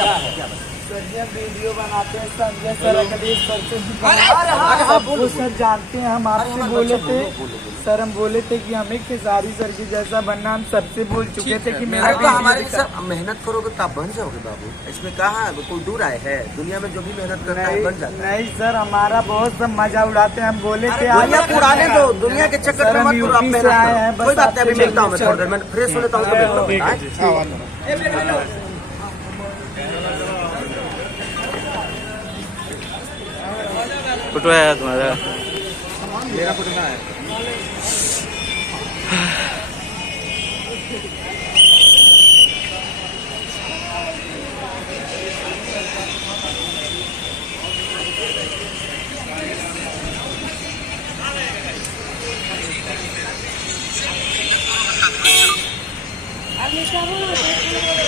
सर ये वीडियो बनाते हैं संजय सर अगले सर से वो सर जानते हैं हम आपसे बोले थे सर हम बोले थे कि हमें खेसारी सर की जैसा बनना हम सबसे बोल चुके थे कि मेरा तो हमारे सर मेहनत करोगे तो आप बन जाओगे बाबू। इसमें कहा कोई दूर आए है, दुनिया में जो भी मेहनत करता है बन जाता है। नहीं सर हमारा बहुत सब मजा उड़ाते हैं हम बोले थे दुनिया पुराने दो, दुनिया के चक्कर में मत करो, आप मेहनत करो। कोई बात नहीं, अभी मिलता हूँ मैं थोड़ी देर में, फ्रेश हो लेता हूँ तो मिलता हूँ। फोटो है तुम्हारा? मेरा फोटो कहाँ है? Alis kamu.